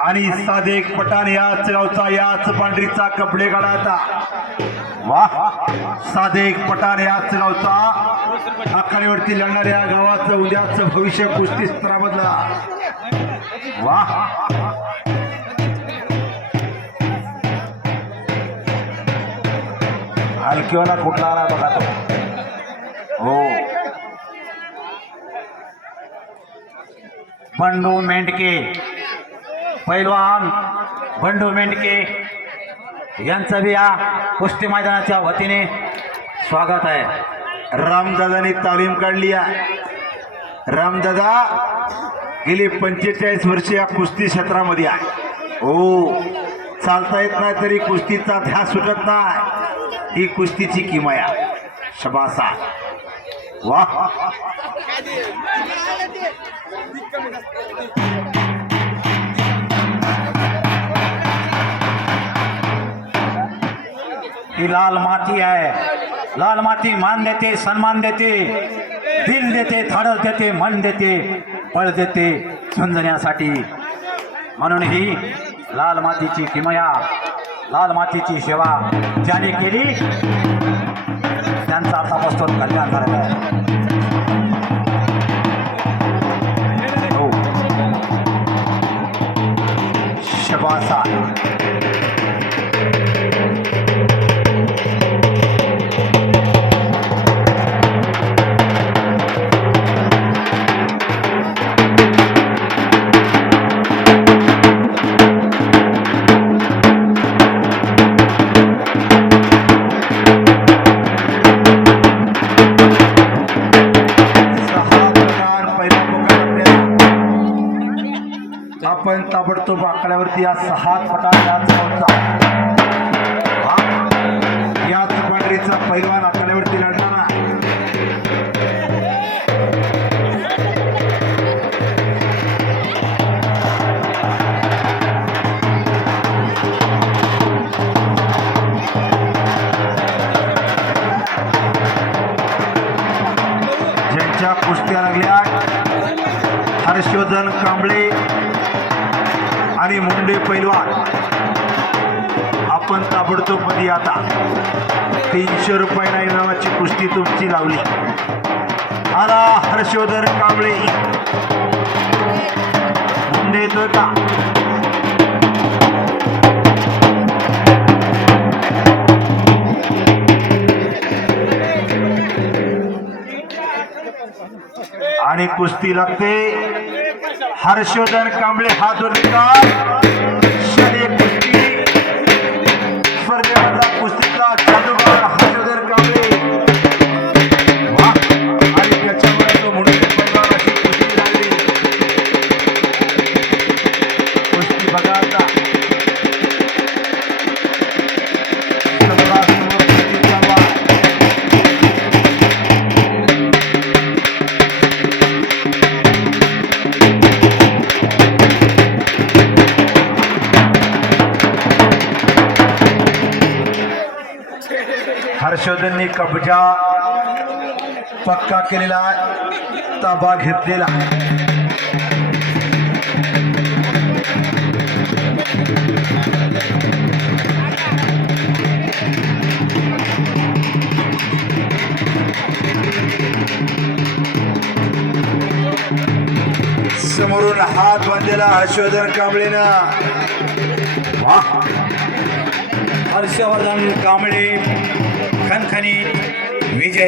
आणि सादेक पठाण याच गावचा याच पांढरीचा कपडे काढाचा वा. सादेक पठाण याच गावचा आखाडीवरती लढणाऱ्या गावाचं उद्याचं भविष्य कुस्ती स्तरामधला. वा. हलकीवाला कुठला आला बघा तो हो बंडू मेंढके. पैलवान बंडू मेंढके यांचं बी या कुस्ती मैदानाच्या वतीने स्वागत आहे. रामदादानी तालीम काढली आहे. रामदादा गेली पंचेचाळीस वर्षे या कुस्ती क्षेत्रामध्ये आहे. हो चालता येत नाही तरी कुस्तीचा ध्यास सुटत नाही. ही कुस्तीची किमया. शबासा. वा ही लाल माती आहे लाल माती मान देते सन्मान देते, दिल देते धाडस देते, मन देते बळ देते झुंजण्यासाठी। म्हणून ही लाल मातीची किमया, लाल मातीची सेवा ज्याने केली त्यांचा बसतो कल्याण झालेलं आहे. हो. शबासा. आपण ताबडतोब आकड्यावरती या सहा पटार याच हा याच पांढरीचा पैलवान आकड्यावरती लढणारा. ज्यांच्या कुस्त्या लागल्या हर्षवर्धन कांबळे आणि मुंडे पैलवान. आपण ताबडतोबमध्ये आता तीनशे रुपये नावाची कुस्ती तुमची लावली. आला हर्षवर्धन कांबळे. मुंडे येतोय का? आणि कुस्ती लागते. हर्षवर्धन कांबळे हात वरती का कुस्ती. स्पर्धेमधला कुस्तीचा जादूगार हर्षवर्धन कांबळे. हर्षवर्धननी कब्जा पक्का केलेला आहे, ताबा घेतलेला समोरून हात बांधलेला हर्षवर्धन कांबळेनं. हर्षवर्धन कांबळे. ખનખની વિજય